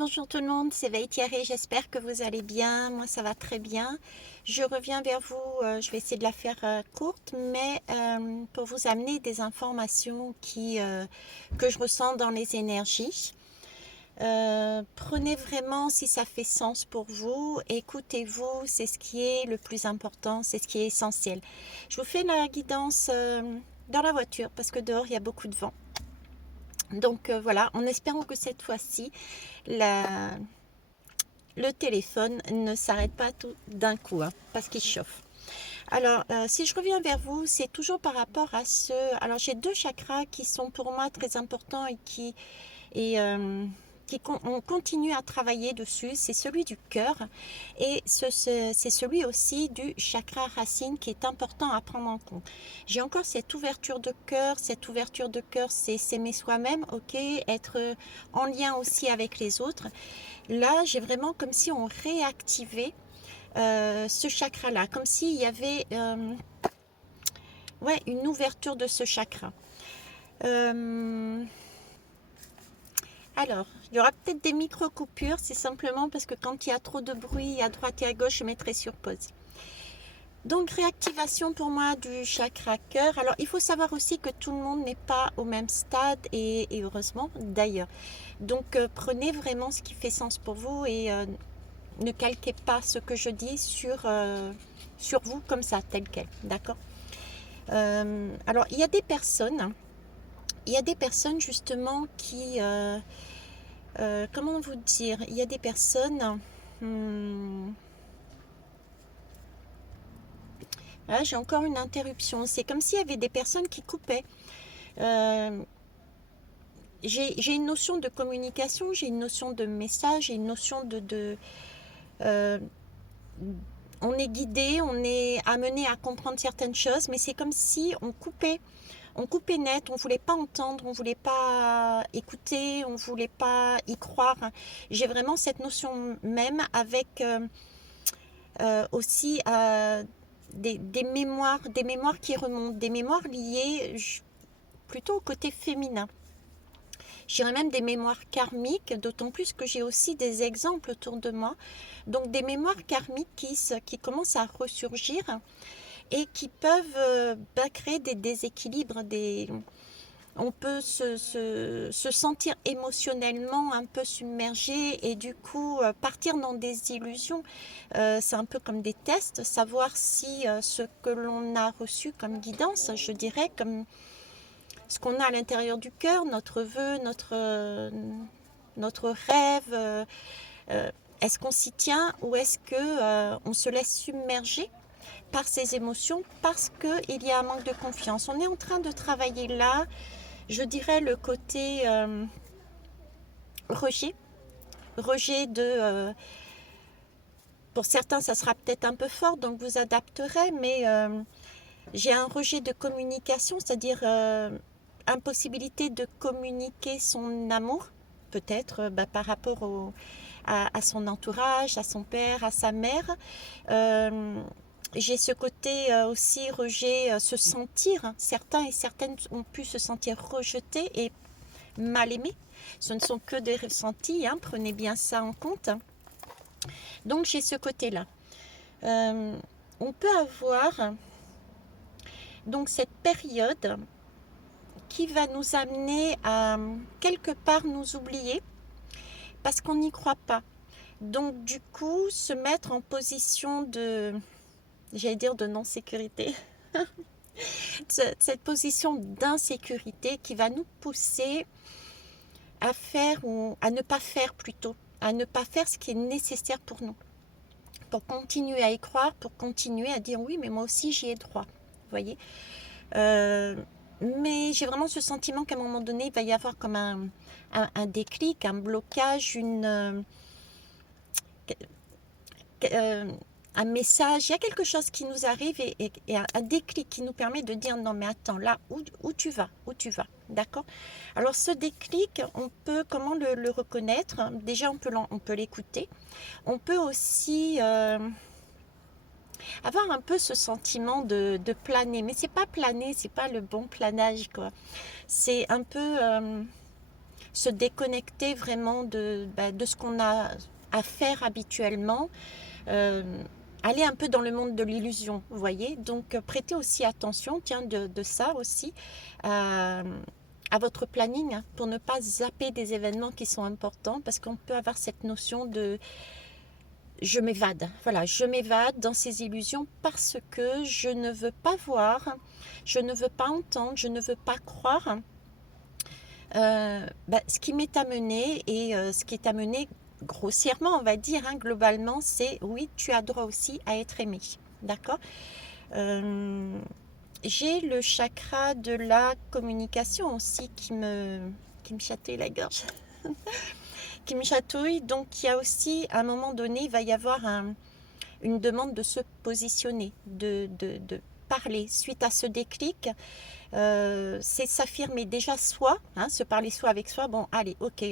Bonjour tout le monde, c'est Vaïtiaré, j'espère que vous allez bien, moi ça va très bien. Je reviens vers vous, je vais essayer de la faire courte, mais pour vous amener des informations que je ressens dans les énergies. Prenez vraiment si ça fait sens pour vous, écoutez-vous, c'est ce qui est le plus important, c'est ce qui est essentiel. Je vous fais la guidance dans la voiture parce que dehors il y a beaucoup de vent. Donc voilà, en espérant que cette fois-ci, la, le téléphone ne s'arrête pas tout d'un coup, hein, parce qu'il chauffe. Alors, si je reviens vers vous, c'est toujours par rapport à ce... Alors, j'ai deux chakras qui sont pour moi très importants et on continue à travailler dessus. C'est celui du cœur et c'est celui aussi du chakra racine qui est important à prendre en compte. J'ai encore cette ouverture de cœur. Cette ouverture de cœur, c'est s'aimer soi-même, ok, être en lien aussi avec les autres. Là, j'ai vraiment comme si on réactivait ce chakra-là, comme s'il y avait ouais, une ouverture de ce chakra. Euh, alors, il y aura peut-être des micro-coupures, c'est simplement parce que quand il y a trop de bruit à droite et à gauche, je mettrai sur pause. Donc, réactivation pour moi du chakra cœur. Alors, il faut savoir aussi que tout le monde n'est pas au même stade et heureusement d'ailleurs. Donc, prenez vraiment ce qui fait sens pour vous et ne calquez pas ce que je dis sur vous comme ça, tel quel, d'accord. Alors, il y a des personnes justement comment vous dire, il y a des personnes, là j'ai encore une interruption, c'est comme s'il y avait des personnes qui coupaient. Euh, j'ai une notion de communication, j'ai une notion de message, j'ai une notion euh, on est guidé, on est amené à comprendre certaines choses, mais c'est comme si on coupait net, on voulait pas entendre, on voulait pas écouter, on voulait pas y croire. J'ai vraiment cette notion même avec aussi des mémoires qui remontent, des mémoires liées plutôt au côté féminin. J'irais même des mémoires karmiques, d'autant plus que j'ai aussi des exemples autour de moi. Donc des mémoires karmiques qui commencent à ressurgir et qui peuvent créer des déséquilibres, on peut se sentir émotionnellement un peu submergé et du coup partir dans des illusions. C'est un peu comme des tests, savoir si ce que l'on a reçu comme guidance, je dirais, comme ce qu'on a à l'intérieur du cœur, notre vœu, notre rêve, est-ce qu'on s'y tient ou est-ce que on se laisse submerger par ces émotions parce qu'il y a un manque de confiance. On est en train de travailler là, je dirais le côté rejet, rejet de... pour certains, ça sera peut-être un peu fort, donc vous adapterez, mais j'ai un rejet de communication, c'est-à-dire impossibilité de communiquer son amour, peut-être par rapport à son entourage, à son père, à sa mère. J'ai ce côté aussi rejet, se sentir, hein. Certains et certaines ont pu se sentir rejetés et mal aimés. Ce ne sont que des ressentis, hein, prenez bien ça en compte. Donc j'ai ce côté-là. Euh, on peut avoir donc cette période qui va nous amener à quelque part nous oublier parce qu'on n'y croit pas. Donc du coup, se mettre en position de, j'allais dire de non-sécurité, cette position d'insécurité qui va nous pousser à faire ou à ne pas faire plutôt, à ne pas faire ce qui est nécessaire pour nous, pour continuer à y croire, pour continuer à dire oui, mais moi aussi j'y ai droit, vous voyez. Euh, mais j'ai vraiment ce sentiment qu'à un moment donné, il va y avoir comme un déclic, un blocage, euh, un message, il y a quelque chose qui nous arrive et un déclic qui nous permet de dire non mais attends, là, où tu vas, d'accord. Alors ce déclic, on peut comment le reconnaître. Déjà on peut l'écouter, on peut aussi avoir un peu ce sentiment de planer, mais c'est pas planer, c'est pas le bon planage quoi, c'est un peu se déconnecter vraiment de ce qu'on a à faire habituellement, aller un peu dans le monde de l'illusion, vous voyez. Donc prêtez aussi attention, tiens, de ça aussi, à votre planning, hein, pour ne pas zapper des événements qui sont importants, parce qu'on peut avoir cette notion de je m'évade. Voilà, je m'évade dans ces illusions parce que je ne veux pas voir, je ne veux pas entendre, je ne veux pas croire ce qui m'est amené. Et ce qui est amené grossièrement, on va dire, hein, globalement, c'est oui, tu as droit aussi à être aimé. D'accord. J'ai le chakra de la communication aussi qui me chatouille la gorge. Qui me chatouille. Donc il y a aussi, à un moment donné, il va y avoir une demande de se positionner, de parler. Suite à ce déclic, c'est s'affirmer déjà soi, hein, se parler soi avec soi. Bon, allez, ok,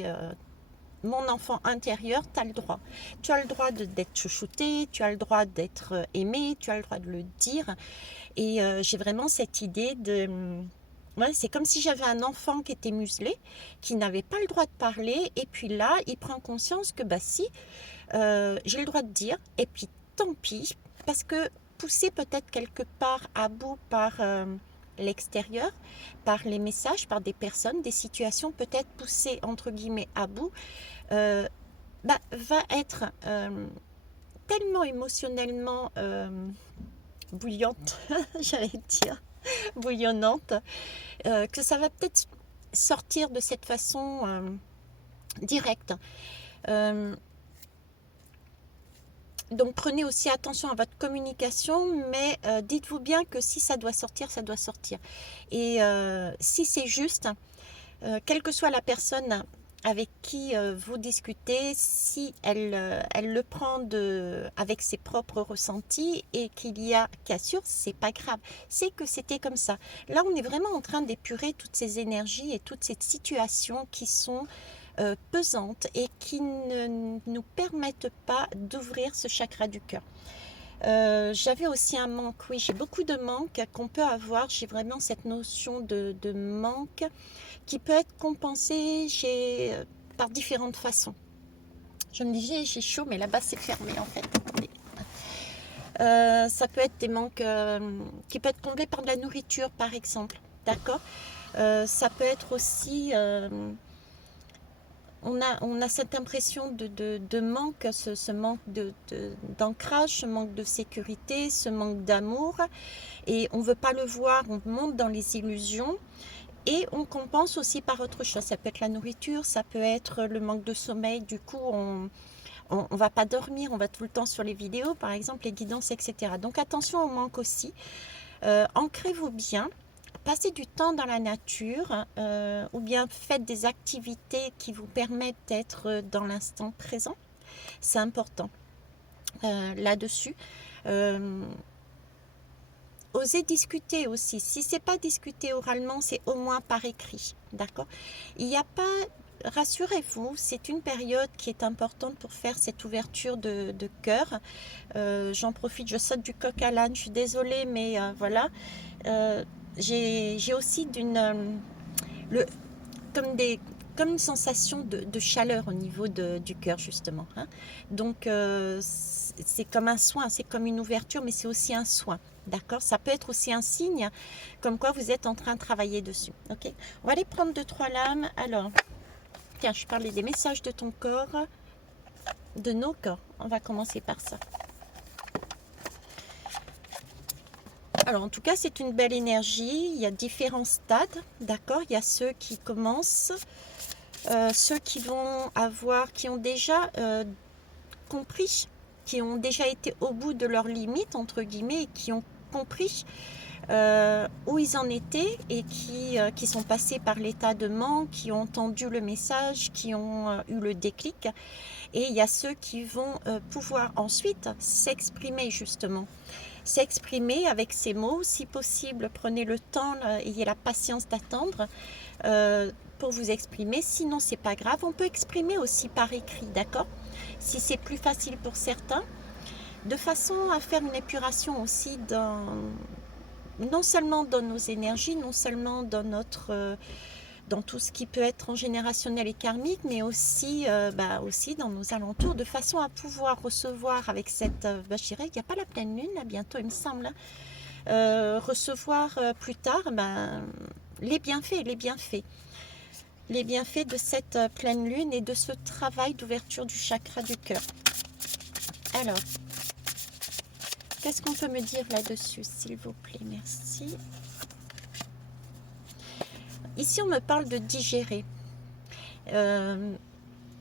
mon enfant intérieur, tu as le droit. Tu as le droit d'être chouchouté, tu as le droit d'être aimé, tu as le droit de le dire. Et j'ai vraiment cette idée de... Ouais, c'est comme si j'avais un enfant qui était muselé, qui n'avait pas le droit de parler, et puis là, il prend conscience que bah si, j'ai le droit de dire, et puis tant pis, parce que poussé peut-être quelque part à bout par l'extérieur, par les messages, par des personnes, des situations peut-être poussées entre guillemets à bout, va être tellement émotionnellement bouillante, j'allais dire, bouillonnante, que ça va peut-être sortir de cette façon directe. Donc prenez aussi attention à votre communication, mais dites-vous bien que si ça doit sortir, ça doit sortir. Et si c'est juste, quelle que soit la personne avec qui vous discutez, si elle le prend avec ses propres ressentis et qu'il y a cassure, c'est pas grave. C'est que c'était comme ça. Là, on est vraiment en train d'épurer toutes ces énergies et toutes ces situations qui sont pesantes et qui ne nous permettent pas d'ouvrir ce chakra du cœur. J'avais aussi un manque, oui, j'ai beaucoup de manques qu'on peut avoir. J'ai vraiment cette notion de manque qui peut être compensé par différentes façons. Je me disais, j'ai chaud, mais là-bas c'est fermé en fait. Ça peut être des manques qui peuvent être comblés par de la nourriture, par exemple. D'accord. Ça peut être aussi... on a cette impression de manque, ce manque d'ancrage, ce manque de sécurité, ce manque d'amour. Et on ne veut pas le voir, on monte dans les illusions. Et on compense aussi par autre chose. Ça peut être la nourriture, ça peut être le manque de sommeil. Du coup, on ne va pas dormir, on va tout le temps sur les vidéos, par exemple, les guidances, etc. Donc attention au manque aussi. Ancrez-vous bien. Passez du temps dans la nature ou bien faites des activités qui vous permettent d'être dans l'instant présent. C'est important là-dessus. Osez discuter aussi. Si ce n'est pas discuter oralement, c'est au moins par écrit. D'accord. Il n'y a pas... Rassurez-vous, c'est une période qui est importante pour faire cette ouverture de cœur. J'en profite, je saute du coq à l'âne, je suis désolée, mais voilà. J'ai aussi comme une sensation de chaleur au niveau du cœur, justement. Hein. Donc, c'est comme un soin, c'est comme une ouverture, mais c'est aussi un soin. D'accord. Ça peut être aussi un signe comme quoi vous êtes en train de travailler dessus. Ok. On va aller prendre 2-3 lames. Alors, tiens, je parlais des messages de ton corps, de nos corps. On va commencer par ça. Alors, en tout cas, c'est une belle énergie. Il y a différents stades. D'accord. Il y a ceux qui commencent, ceux qui qui ont déjà compris, qui ont déjà été au bout de leurs limites, entre guillemets, et qui ont compris où ils en étaient et qui sont passés par l'état de manque, qui ont entendu le message, qui ont eu le déclic. Et il y a ceux qui vont pouvoir ensuite s'exprimer, justement. S'exprimer avec ces mots. Si possible, prenez le temps, ayez la patience d'attendre pour vous exprimer. Sinon, c'est pas grave. On peut exprimer aussi par écrit, d'accord? Si c'est plus facile pour certains, de façon à faire une épuration aussi non seulement dans nos énergies, non seulement dans dans tout ce qui peut être transgénérationnel et karmique, mais aussi, aussi dans nos alentours, de façon à pouvoir recevoir avec cette, je dirais qu'il n'y a pas la pleine lune, là, bientôt il me semble, recevoir plus tard les bienfaits, les bienfaits de cette pleine lune et de ce travail d'ouverture du chakra du cœur. Alors, qu'est-ce qu'on peut me dire là-dessus, s'il vous plaît? Merci. Ici, on me parle de digérer.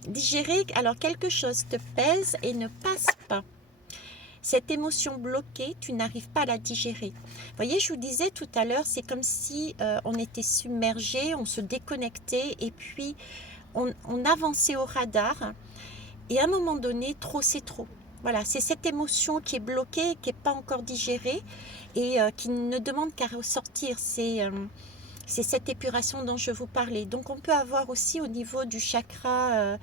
Digérer, alors quelque chose te pèse et ne passe pas. Cette émotion bloquée, tu n'arrives pas à la digérer. Vous voyez, je vous disais tout à l'heure, c'est comme si on était submergé, on se déconnectait et puis on avançait au radar. Et à un moment donné, trop c'est trop. Voilà, c'est cette émotion qui est bloquée, qui n'est pas encore digérée et qui ne demande qu'à ressortir. C'est cette épuration dont je vous parlais. Donc on peut avoir aussi au niveau du chakra,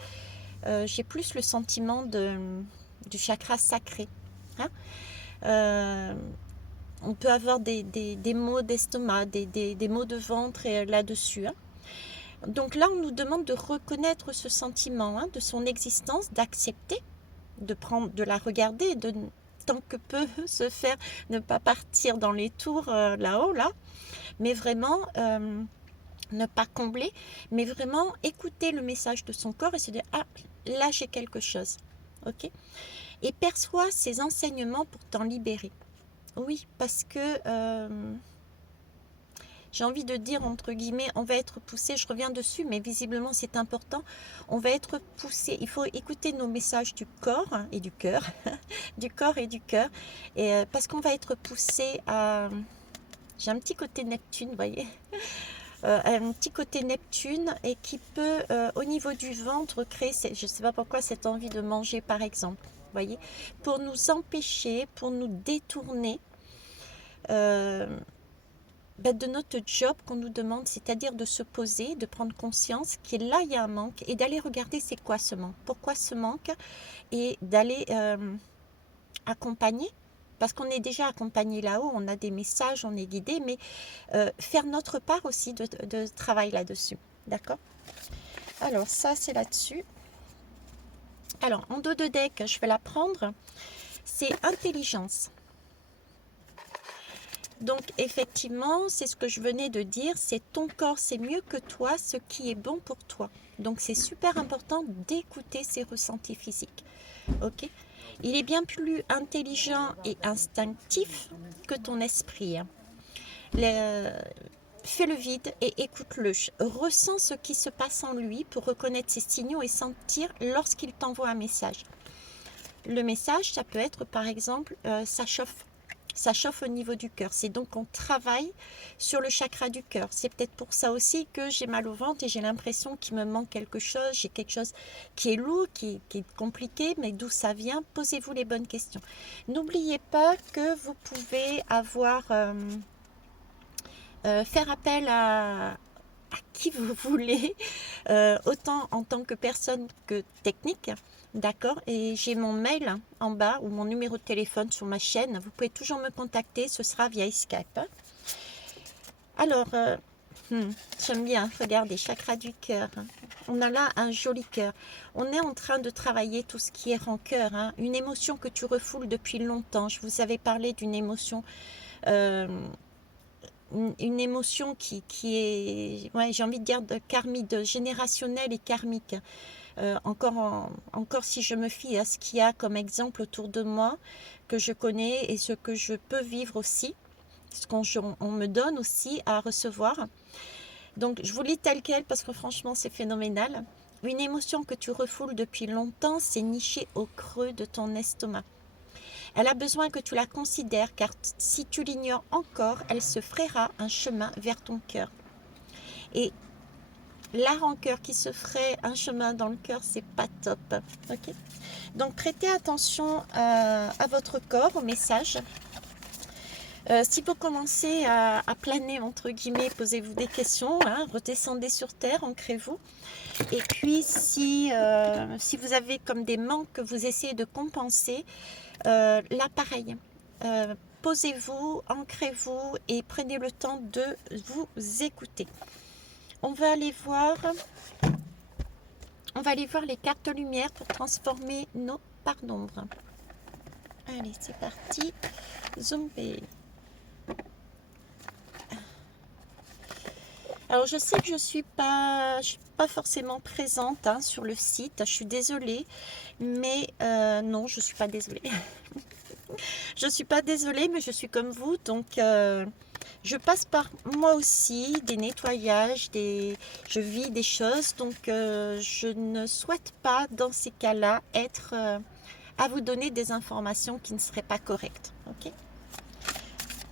j'ai plus le sentiment du chakra sacré. Hein, on peut avoir des maux d'estomac, des maux de ventre là-dessus. Hein. Donc là, on nous demande de reconnaître ce sentiment, de son existence, d'accepter, de la regarder, de tant que peut se faire, ne pas partir dans les tours là-haut, là, mais vraiment ne pas combler, mais vraiment écouter le message de son corps et se dire, ah, là j'ai quelque chose, ok, et perçois ces enseignements pour t'en libérer. Oui, parce que j'ai envie de dire, entre guillemets, on va être poussé, je reviens dessus, mais visiblement c'est important, on va être poussé, il faut écouter nos messages du corps et du cœur, du corps et du cœur, et parce qu'on va être poussé à... J'ai un petit côté Neptune, vous voyez, un petit côté Neptune et qui peut, au niveau du ventre, créer, je ne sais pas pourquoi, cette envie de manger par exemple, vous voyez, pour nous empêcher, pour nous détourner de notre job qu'on nous demande, c'est-à-dire de se poser, de prendre conscience qu'il là il y a un manque et d'aller regarder c'est quoi ce manque, pourquoi ce manque, et d'aller accompagner, parce qu'on est déjà accompagné là-haut, on a des messages, on est guidé, mais faire notre part aussi de travail là-dessus, d'accord? Alors ça c'est là-dessus. Alors en dos de deck, je vais la prendre, c'est intelligence. Donc effectivement, c'est ce que je venais de dire, c'est ton corps, c'est mieux que toi, ce qui est bon pour toi. Donc c'est super important d'écouter ses ressentis physiques. Ok? Il est bien plus intelligent et instinctif que ton esprit. Fais le vide et écoute-le. Ressens ce qui se passe en lui pour reconnaître ses signaux et sentir lorsqu'il t'envoie un message. Le message, ça peut être par exemple, ça chauffe. Ça chauffe au niveau du cœur. C'est donc qu'on travaille sur le chakra du cœur. C'est peut-être pour ça aussi que j'ai mal au ventre et j'ai l'impression qu'il me manque quelque chose. J'ai quelque chose qui est lourd, qui est compliqué, mais d'où ça vient? Posez-vous les bonnes questions. N'oubliez pas que vous pouvez avoir faire appel à qui vous voulez, autant en tant que personne que technique. D'accord, et j'ai mon mail en bas ou mon numéro de téléphone sur ma chaîne. Vous pouvez toujours me contacter, ce sera via Skype. Alors, j'aime bien, regardez, chakra du cœur. On a là un joli cœur. On est en train de travailler tout ce qui est rancœur, une émotion que tu refoules depuis longtemps. Je vous avais parlé d'une émotion, une émotion qui est, ouais, j'ai envie de dire, de karmique, de générationnel et karmique. Encore si je me fie à ce qu'il y a comme exemple autour de moi, que je connais et ce que je peux vivre aussi, ce qu'on me donne aussi à recevoir. Donc je vous lis tel quel parce que franchement c'est phénoménal. Une émotion que tu refoules depuis longtemps s'est nichée au creux de ton estomac. Elle a besoin que tu la considères car si tu l'ignores encore, elle se frayera un chemin vers ton cœur. Et la rancœur qui se ferait un chemin dans le cœur, c'est pas top. Ok. Donc prêtez attention à votre corps, au message. Si vous commencez à planer, entre guillemets, posez-vous des questions, redescendez sur terre, ancrez-vous. Et puis si vous avez comme des manques que vous essayez de compenser, là pareil, posez-vous, ancrez-vous et prenez le temps de vous écouter. on va aller voir les cartes lumière pour transformer nos parts d'ombre. Allez, c'est parti. Zombie. Alors, je sais que je suis pas forcément présente hein, sur le site. Je suis désolée, mais non, je suis pas désolée. Je suis pas désolée, mais je suis comme vous, donc je passe par moi aussi des nettoyages, je vis des choses, donc je ne souhaite pas dans ces cas-là être à vous donner des informations qui ne seraient pas correctes. Ok.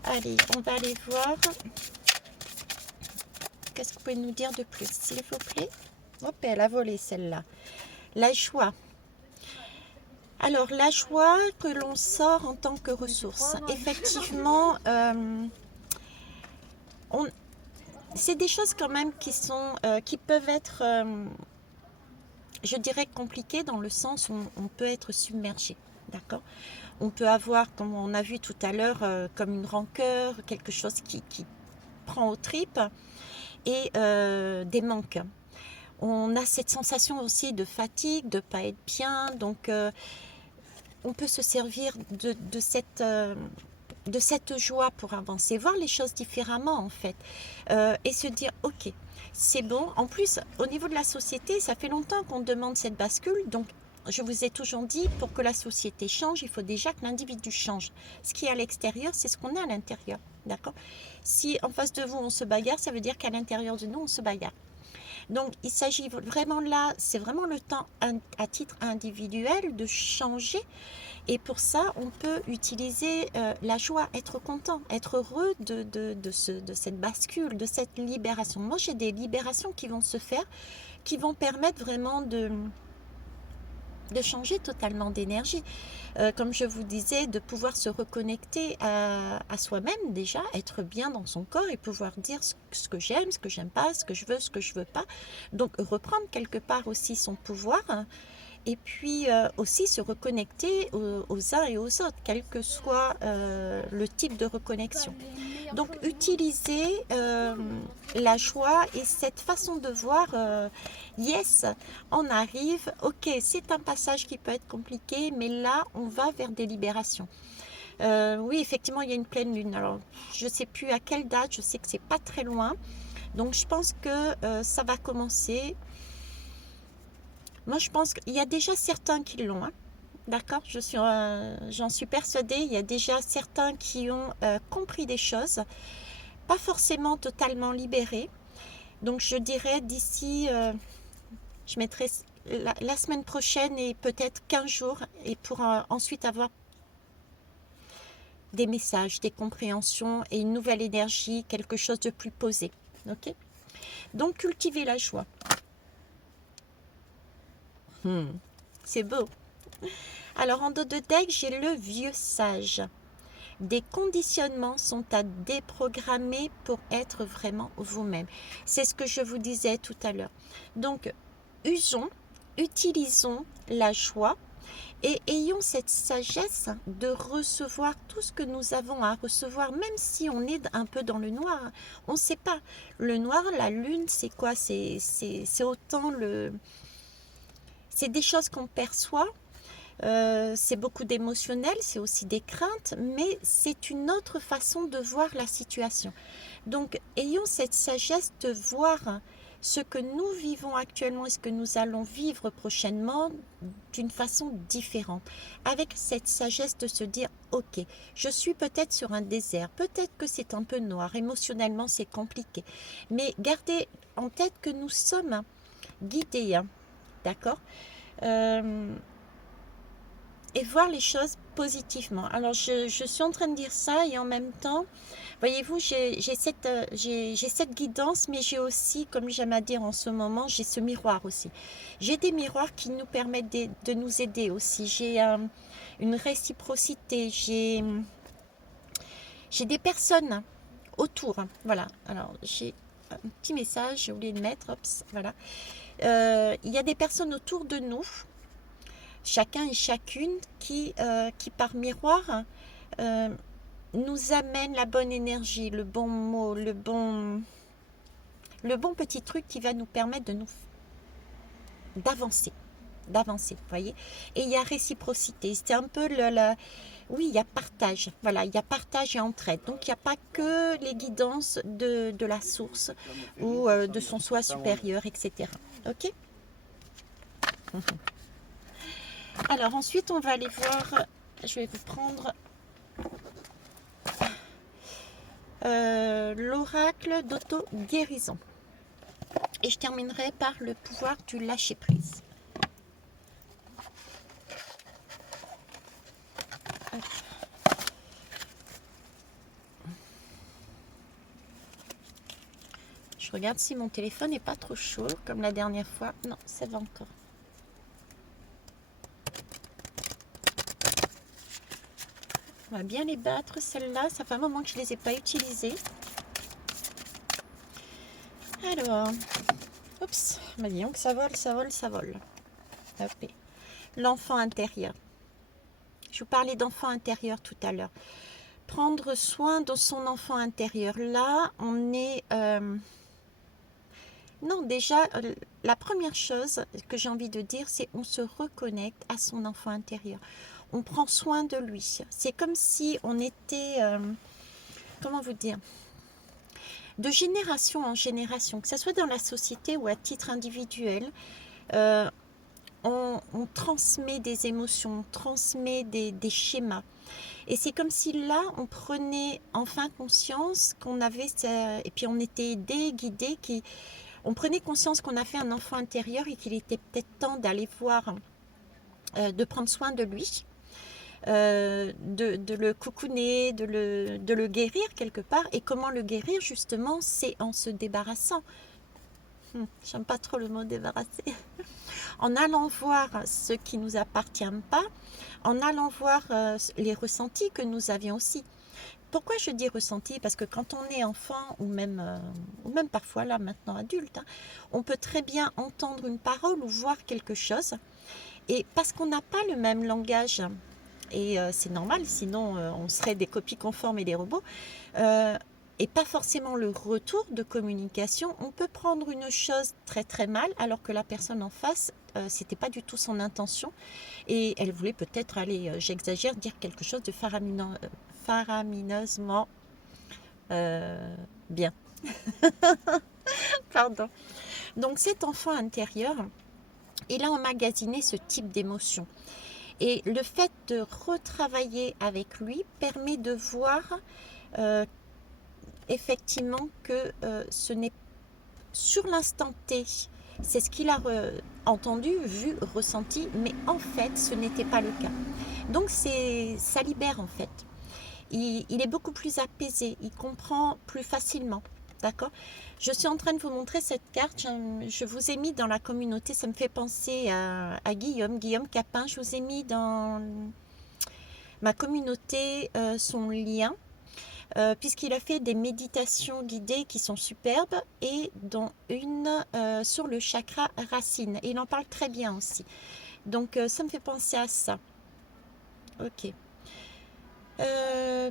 Allez, on va aller voir. Qu'est-ce que vous pouvez nous dire de plus, s'il vous plaît? Hop, elle a volé celle-là. La joie. Alors, la joie que l'on sort en tant que ressource. Effectivement, c'est des choses quand même qui peuvent être, je dirais, compliquées dans le sens où on peut être submergé. D'accord? On peut avoir, comme on a vu tout à l'heure, comme une rancœur, quelque chose qui prend aux tripes et des manques. On a cette sensation aussi de fatigue, de ne pas être bien, donc on peut se servir de cette joie pour avancer, voir les choses différemment en fait, et se dire ok, c'est bon. En plus, au niveau de la société, ça fait longtemps qu'on demande cette bascule, donc je vous ai toujours dit, pour que la société change, il faut déjà que l'individu change. Ce qui est à l'extérieur, c'est ce qu'on a à l'intérieur, d'accord? Si en face de vous, on se bagarre, ça veut dire qu'à l'intérieur de nous, on se bagarre. Donc, il s'agit vraiment là, c'est vraiment le temps à titre individuel de changer. Et pour ça, on peut utiliser la joie, être content, être heureux de cette bascule, de cette libération. Moi, j'ai des libérations qui vont se faire, qui vont permettre vraiment de changer totalement d'énergie. Comme je vous disais, de pouvoir se reconnecter à soi-même déjà, être bien dans son corps et pouvoir dire ce que j'aime, ce que j'aime pas, ce que je veux pas. Donc reprendre quelque part aussi son pouvoir et puis aussi se reconnecter aux uns et aux autres, quel que soit le type de reconnexion. Donc utiliser la joie et cette façon de voir, yes, on arrive, ok, c'est un passage qui peut être compliqué, mais là, on va vers des libérations. Oui, effectivement, il y a une pleine lune. Alors, je ne sais plus à quelle date, je sais que c'est pas très loin. Donc, je pense que ça va commencer. Moi, je pense qu'il y a déjà certains qui l'ont. Hein. D'accord, j'en suis persuadée. Il y a déjà certains qui ont compris des choses, pas forcément totalement libérés. Donc, je dirais d'ici, je mettrai la semaine prochaine et peut-être 15 jours, et pour ensuite avoir des messages, des compréhensions et une nouvelle énergie, quelque chose de plus posé. Ok. Donc, cultiver la joie. C'est beau. Alors, en dos de deck, j'ai le vieux sage. Des conditionnements sont à déprogrammer pour être vraiment vous-même. C'est ce que je vous disais tout à l'heure. Donc, utilisons la joie et ayons cette sagesse de recevoir tout ce que nous avons à recevoir, même si on est un peu dans le noir. On ne sait pas. Le noir, la lune, c'est quoi? C'est autant c'est des choses qu'on perçoit. C'est beaucoup d'émotionnel, c'est aussi des craintes, mais c'est une autre façon de voir la situation. Donc, ayons cette sagesse de voir ce que nous vivons actuellement et ce que nous allons vivre prochainement d'une façon différente. Avec cette sagesse de se dire, ok, je suis peut-être sur un désert, peut-être que c'est un peu noir, émotionnellement c'est compliqué, mais gardez en tête que nous sommes guidés, hein, d'accord et voir les choses positivement. Alors, je suis en train de dire ça et en même temps, voyez-vous, j'ai cette guidance, mais j'ai aussi, comme j'aime à dire en ce moment, j'ai ce miroir aussi. J'ai des miroirs qui nous permettent de nous aider aussi. J'ai une réciprocité, j'ai des personnes autour. Voilà, alors j'ai un petit message, j'ai oublié de mettre, Ops, voilà. Il y a des personnes autour de nous, chacun et chacune qui par miroir nous amène la bonne énergie, le bon mot, le bon petit truc qui va nous permettre de nous d'avancer, vous voyez. Et il y a réciprocité, c'est un peu oui, il y a partage, voilà, il y a partage et entraide. Donc il n'y a pas que les guidances de la source ou de son soi supérieur, etc. Ok. Alors ensuite, on va aller voir, je vais vous prendre l'oracle d'auto-guérison. Et je terminerai par le pouvoir du lâcher-prise. Je regarde si mon téléphone n'est pas trop chaud, comme la dernière fois. Non, ça va encore. On va bien les battre, celles-là. Ça fait un moment que je ne les ai pas utilisées. Alors, oups, bah disons que ça vole, ça vole, ça vole. Hop. L'enfant intérieur. Je vous parlais d'enfant intérieur tout à l'heure. Prendre soin de son enfant intérieur. Là, on est... Non, déjà, la première chose que j'ai envie de dire, c'est on se reconnecte à son enfant intérieur. On prend soin de lui. C'est comme si on était... comment vous dire, de génération en génération, que ce soit dans la société ou à titre individuel, on transmet des émotions, on transmet des schémas. Et c'est comme si là, on prenait enfin conscience qu'on avait, et puis on était aidé, guidé, on prenait conscience qu'on a fait un enfant intérieur et qu'il était peut-être temps d'aller voir, de prendre soin de lui. De le coucouner, de le guérir quelque part. Et comment le guérir justement, c'est en se débarrassant. J'aime pas trop le mot débarrasser. En allant voir ce qui ne nous appartient pas, en allant voir les ressentis que nous avions aussi. Pourquoi je dis ressenti? Parce que quand on est enfant, ou même parfois là maintenant adulte, on peut très bien entendre une parole ou voir quelque chose. Et parce qu'on n'a pas le même langage, et c'est normal, sinon on serait des copies conformes et des robots, et pas forcément le retour de communication, on peut prendre une chose très très mal alors que la personne en face, c'était pas du tout son intention et elle voulait peut-être aller, j'exagère, dire quelque chose de faramineusement bien. Pardon. Donc cet enfant intérieur, il a emmagasiné ce type d'émotion. Et le fait de retravailler avec lui permet de voir effectivement que ce n'est sur l'instant T, c'est ce qu'il a entendu, vu, ressenti, mais en fait ce n'était pas le cas. Donc ça libère en fait. Il est beaucoup plus apaisé, il comprend plus facilement. D'accord. Je suis en train de vous montrer cette carte. Je vous ai mis dans la communauté. Ça me fait penser à Guillaume Capin. Je vous ai mis dans ma communauté son lien. Puisqu'il a fait des méditations guidées qui sont superbes et dont une sur le chakra racine. Et il en parle très bien aussi. Donc ça me fait penser à ça. Ok.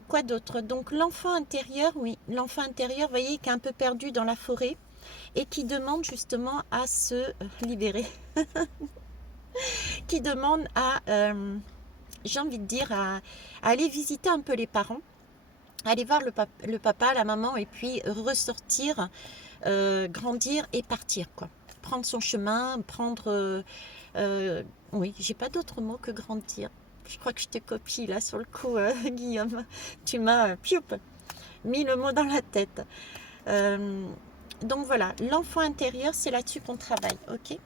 Quoi d'autre? Donc l'enfant intérieur, oui, l'enfant intérieur, vous voyez, qui est un peu perdu dans la forêt et qui demande justement à se libérer, qui demande à, j'ai envie de dire, à aller visiter un peu les parents, aller voir le papa, la maman et puis ressortir, grandir et partir, quoi. Prendre son chemin, prendre, oui, j'ai pas d'autre mot que grandir. Je crois que je te copie là sur le coup, Guillaume. Tu m'as mis le mot dans la tête. Donc voilà, l'enfant intérieur, c'est là-dessus qu'on travaille, ok.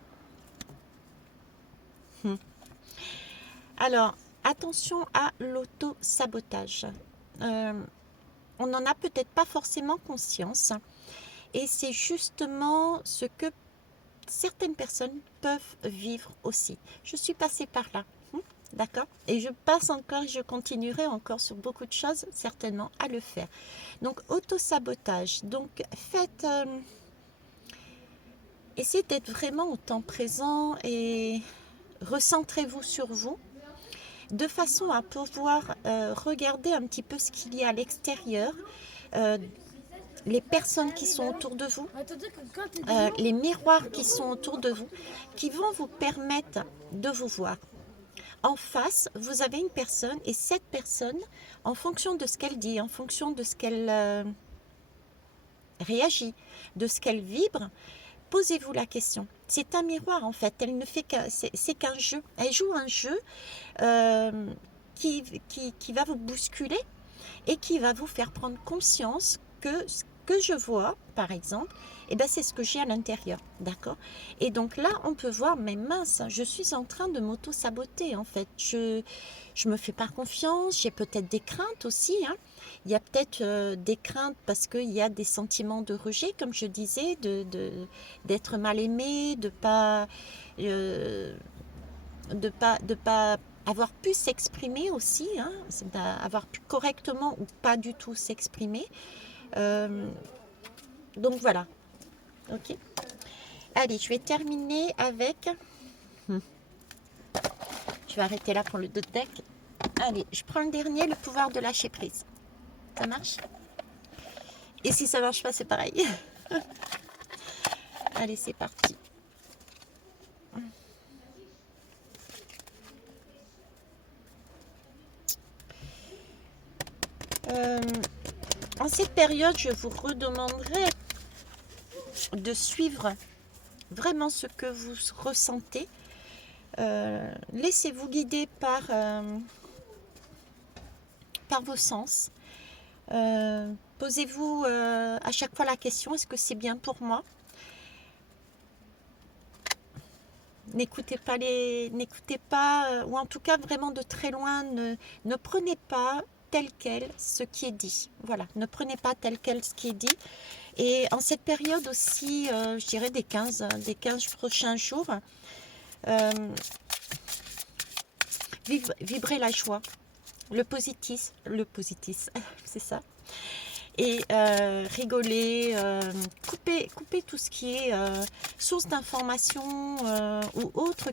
Alors, attention à l'auto-sabotage. On n'en a peut-être pas forcément conscience. Et c'est justement ce que certaines personnes peuvent vivre aussi. Je suis passée par là. D'accord. Et je passe encore, je continuerai encore sur beaucoup de choses, certainement, à le faire. Donc, auto-sabotage. Donc, faites... essayez d'être vraiment au temps présent et recentrez-vous sur vous, de façon à pouvoir regarder un petit peu ce qu'il y a à l'extérieur, les personnes qui sont autour de vous, les miroirs qui sont autour de vous, qui vont vous permettre de vous voir. En face, vous avez une personne et cette personne, en fonction de ce qu'elle dit, en fonction de ce qu'elle réagit, de ce qu'elle vibre, posez-vous la question. C'est un miroir en fait, elle ne fait c'est qu'un jeu. Elle joue un jeu qui va vous bousculer et qui va vous faire prendre conscience que ce que je vois, par exemple, eh ben, c'est ce que j'ai à l'intérieur, d'accord? Et donc là, on peut voir, mais mince, je suis en train de m'auto-saboter, en fait. Je me fais pas confiance, j'ai peut-être des craintes aussi, hein. Il y a peut-être des craintes parce qu'il y a des sentiments de rejet, comme je disais, d'être mal aimé, de pas avoir pu s'exprimer aussi, hein, avoir pu correctement ou pas du tout s'exprimer. Donc voilà, ok. Allez, je vais terminer avec... Je vais arrêter là pour le deck. Allez, je prends le dernier, le pouvoir de lâcher prise. Ça marche? Et si ça marche pas, c'est pareil. Allez, c'est parti. En cette période, je vous redemanderai de suivre vraiment ce que vous ressentez. Laissez-vous guider par vos sens. Posez-vous à chaque fois la question, est-ce que c'est bien pour moi? N'écoutez pas, ou en tout cas vraiment de très loin, ne prenez pas tel quel ce qui est dit. Voilà, ne prenez pas tel quel ce qui est dit. Et en cette période aussi, je dirais des 15 prochains jours, vibrez la joie, le positif, c'est ça. Et rigoler, couper tout ce qui est source d'information ou autre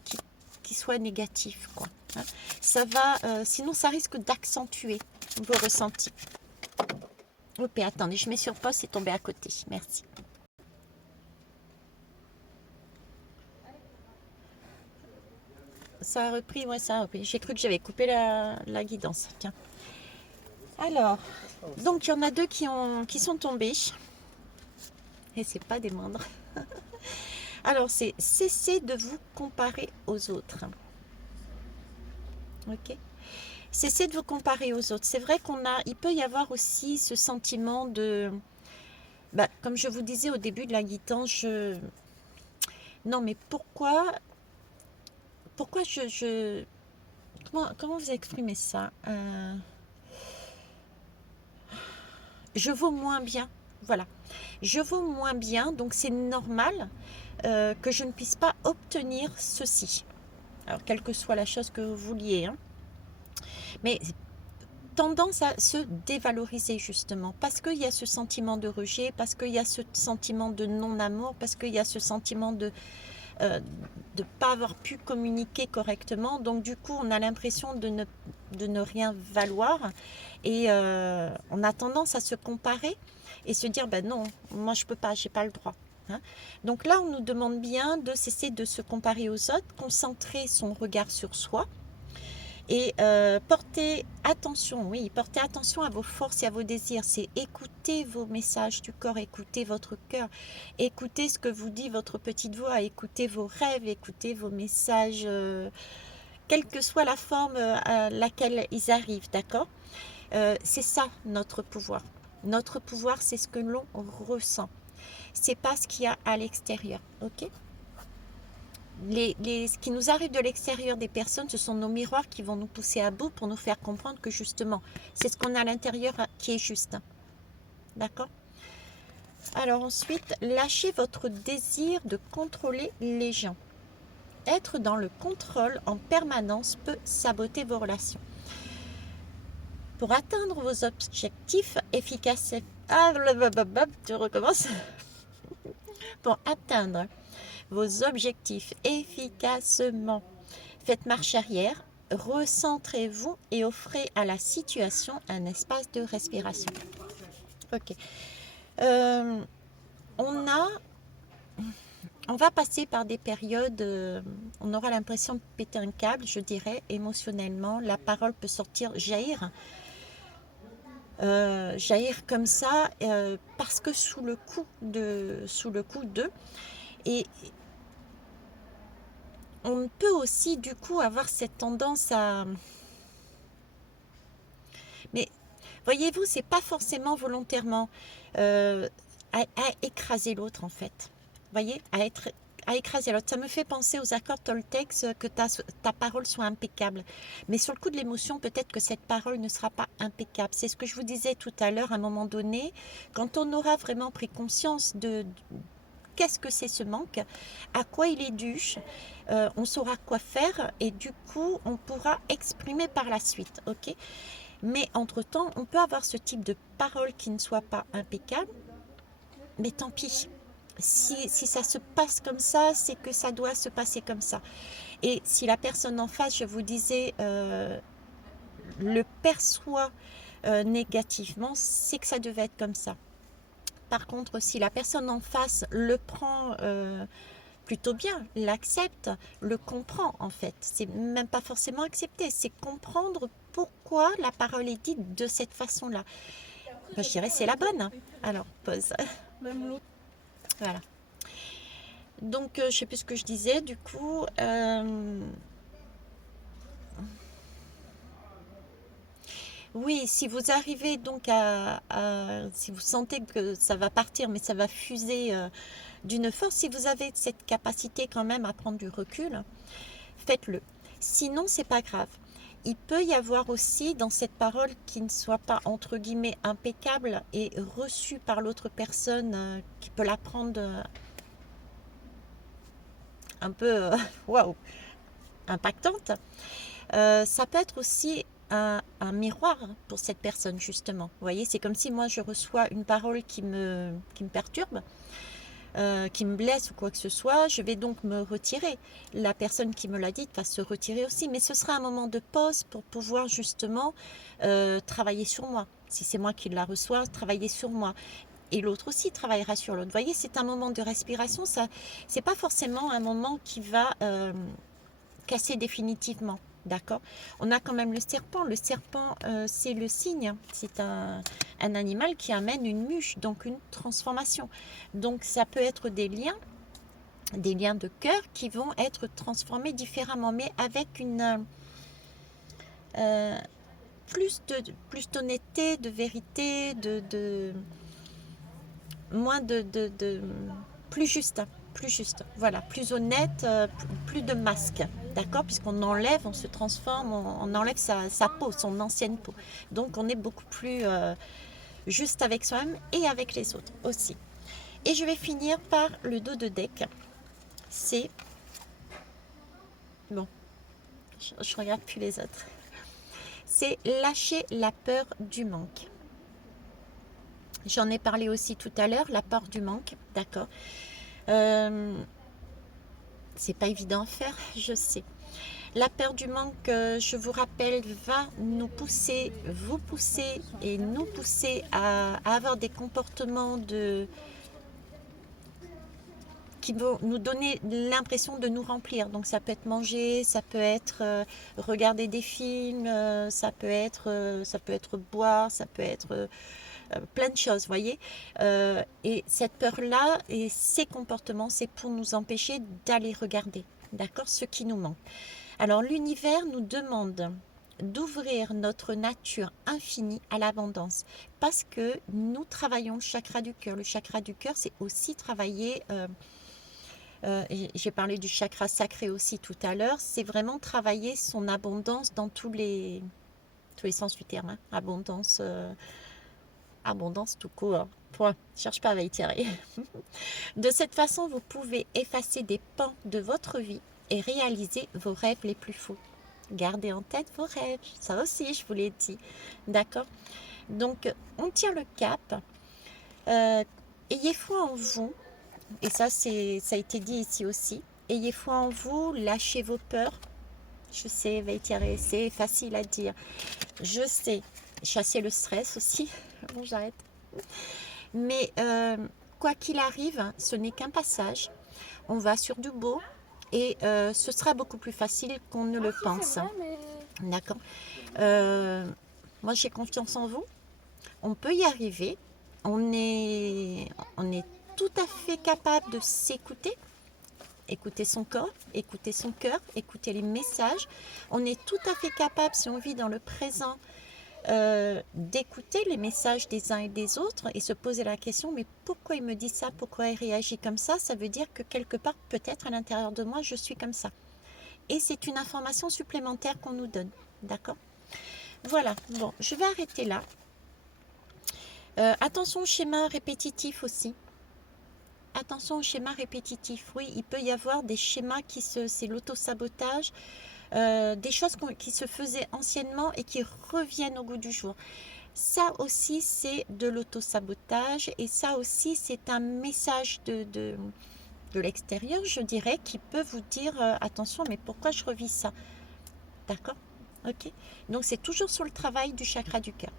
qui soit négatif, quoi. Hein. Ça va, sinon ça risque d'accentuer vos ressentis. Ok, attendez, je mets sur pause, c'est tombé à côté. Merci. Ça a repris, ouais, ça a repris. J'ai cru que j'avais coupé la guidance. Tiens. Alors, donc il y en a deux qui sont tombés. Et c'est pas des moindres. Alors, c'est cessez de vous comparer aux autres. Ok. Cessez de vous comparer aux autres. C'est vrai il peut y avoir aussi ce sentiment de, comme je vous disais au début de la guidance, non mais pourquoi comment vous exprimez ça? Je vaux moins bien. Voilà. Je vaux moins bien, donc c'est normal que je ne puisse pas obtenir ceci. Alors, quelle que soit la chose que vous vouliez. Hein. Mais tendance à se dévaloriser justement, parce qu'il y a ce sentiment de rejet, parce qu'il y a ce sentiment de non-amour, parce qu'il y a ce sentiment de pas avoir pu communiquer correctement. Donc du coup, on a l'impression de ne rien valoir et on a tendance à se comparer et se dire, non, moi je peux pas, j'ai pas le droit. Hein. Donc là, on nous demande bien de cesser de se comparer aux autres, concentrer son regard sur soi et porter attention à vos forces et à vos désirs. C'est écouter vos messages du corps, écouter votre cœur, écouter ce que vous dit votre petite voix, écouter vos rêves, écouter vos messages, quelle que soit la forme à laquelle ils arrivent, d'accord? C'est ça notre pouvoir. Notre pouvoir, c'est ce que l'on ressent. C'est pas ce qu'il y a à l'extérieur, ok? Ce qui nous arrive de l'extérieur des personnes, ce sont nos miroirs qui vont nous pousser à bout pour nous faire comprendre que justement, c'est ce qu'on a à l'intérieur qui est juste. D'accord? Alors ensuite, lâchez votre désir de contrôler les gens. Être dans le contrôle en permanence peut saboter vos relations. Pour atteindre vos objectifs efficaces... je recommence. Pour atteindre vos objectifs efficacement, faites marche arrière, recentrez-vous et offrez à la situation un espace de respiration. Ok. Euh, on a, on va passer par des périodes, on aura l'impression de péter un câble, je dirais, émotionnellement. La parole peut sortir, jaillir comme ça, parce que sous le coup de, et on peut aussi du coup avoir cette tendance à, mais voyez-vous, c'est pas forcément volontairement, euh, à écraser l'autre en fait. Voyez, à écraser l'autre. Ça me fait penser aux accords Toltecs, que ta parole soit impeccable. Mais sur le coup de l'émotion, peut-être que cette parole ne sera pas impeccable. C'est ce que je vous disais tout à l'heure, à un moment donné, quand on aura vraiment pris conscience de qu'est-ce que c'est ce manque, à quoi il est dû, on saura quoi faire et du coup, on pourra exprimer par la suite. Ok. Mais entre-temps, on peut avoir ce type de parole qui ne soit pas impeccable, mais tant pis. Si ça se passe comme ça, c'est que ça doit se passer comme ça. Et si la personne en face, je vous disais, le perçoit négativement, c'est que ça devait être comme ça. Par contre, si la personne en face le prend plutôt bien, l'accepte, le comprend en fait. C'est même pas forcément accepter, c'est comprendre pourquoi la parole est dite de cette façon-là. Ben, je dirais c'est la bonne. Alors, pause. Voilà. Donc, je sais plus ce que je disais, du coup. Oui, si vous arrivez donc si vous sentez que ça va partir, mais ça va fuser d'une force, si vous avez cette capacité quand même à prendre du recul, faites-le. Sinon, c'est pas grave. Il peut y avoir aussi dans cette parole qui ne soit pas entre guillemets impeccable et reçue par l'autre personne, qui peut la prendre un peu waouh, impactante. Ça peut être aussi un miroir pour cette personne justement. Vous voyez, c'est comme si moi je reçois une parole qui me perturbe, qui me blesse ou quoi que ce soit, je vais donc me retirer. La personne qui me l'a dit va se retirer aussi, mais ce sera un moment de pause pour pouvoir justement travailler sur moi. Si c'est moi qui la reçois, travailler sur moi. Et l'autre aussi travaillera sur l'autre. Vous voyez, c'est un moment de respiration. Ça, c'est pas forcément un moment qui va casser définitivement. D'accord. On a quand même le serpent. Le serpent, c'est le signe. C'est un animal qui amène une muche, donc une transformation. Donc ça peut être des liens de cœur qui vont être transformés différemment, mais avec une euh, plus d'honnêteté, de vérité, de moins plus juste, plus juste, voilà, plus honnête, plus de masque, d'accord, puisqu'on enlève, on se transforme, on enlève sa peau, son ancienne peau, donc on est beaucoup plus juste avec soi-même et avec les autres aussi. Et je vais finir par le dos de deck, c'est, bon, je regarde plus les autres, c'est lâcher la peur du manque. J'en ai parlé aussi tout à l'heure, la peur du manque, d'accord. Euh, c'est pas évident à faire, je sais. La peur du manque, je vous rappelle, va nous pousser, vous pousser et nous pousser à avoir des comportements qui vont nous donner l'impression de nous remplir. Donc ça peut être manger, ça peut être regarder des films, ça peut être boire, ça peut être plein de choses, voyez. Et cette peur-là et ces comportements, c'est pour nous empêcher d'aller regarder, d'accord, ce qui nous manque. Alors l'univers nous demande d'ouvrir notre nature infinie à l'abondance parce que nous travaillons le chakra du cœur. Le chakra du cœur, c'est aussi travailler, j'ai parlé du chakra sacré aussi tout à l'heure, c'est vraiment travailler son abondance dans tous les sens du terme, hein. Abondance, abondance tout court. Point. Cherche pas à étirer. De cette façon, vous pouvez effacer des pans de votre vie et réaliser vos rêves les plus fous. Gardez en tête vos rêves. Ça aussi, je vous l'ai dit. D'accord. Donc, on tient le cap. Euh, ayez foi en vous. Et ça, ça a été dit ici aussi. Ayez foi en vous. Lâchez vos peurs. Je sais, Vaitiare, c'est facile à dire. Je sais. Chasser le stress aussi. Bon, j'arrête. Mais quoi qu'il arrive, ce n'est qu'un passage. On va sur du beau et ce sera beaucoup plus facile qu'on ne le pense. D'accord. Moi, j'ai confiance en vous. On peut y arriver. On est tout à fait capable de s'écouter. Écouter son corps, écouter son cœur, écouter les messages. On est tout à fait capable, si on vit dans le présent, d'écouter les messages des uns et des autres et se poser la question, mais pourquoi il me dit ça, pourquoi il réagit comme ça? Ça veut dire que quelque part, peut-être à l'intérieur de moi, je suis comme ça. Et c'est une information supplémentaire qu'on nous donne. D'accord? Voilà, bon, je vais arrêter là. Attention au schéma répétitif aussi. Attention au schéma répétitif. Oui, il peut y avoir des schémas c'est l'auto-sabotage, des choses qui se faisaient anciennement et qui reviennent au goût du jour. Ça aussi, c'est de l'auto-sabotage et ça aussi, c'est un message de l'extérieur, je dirais, qui peut vous dire attention, mais pourquoi je revis ça? D'accord? Ok? Donc, c'est toujours sur le travail du chakra du cœur.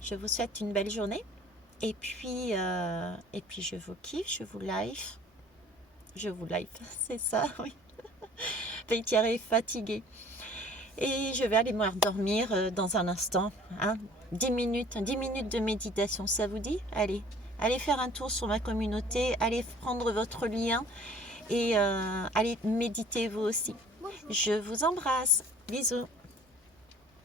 Je vous souhaite une belle journée. Et puis je vous kiffe, je vous live. Je vous live, c'est ça, oui. Thierry est fatigué. Et je vais aller me dormir dans un instant. Hein. 10 minutes de méditation, ça vous dit? Allez faire un tour sur ma communauté, allez prendre votre lien et allez méditer vous aussi. Je vous embrasse. Bisous.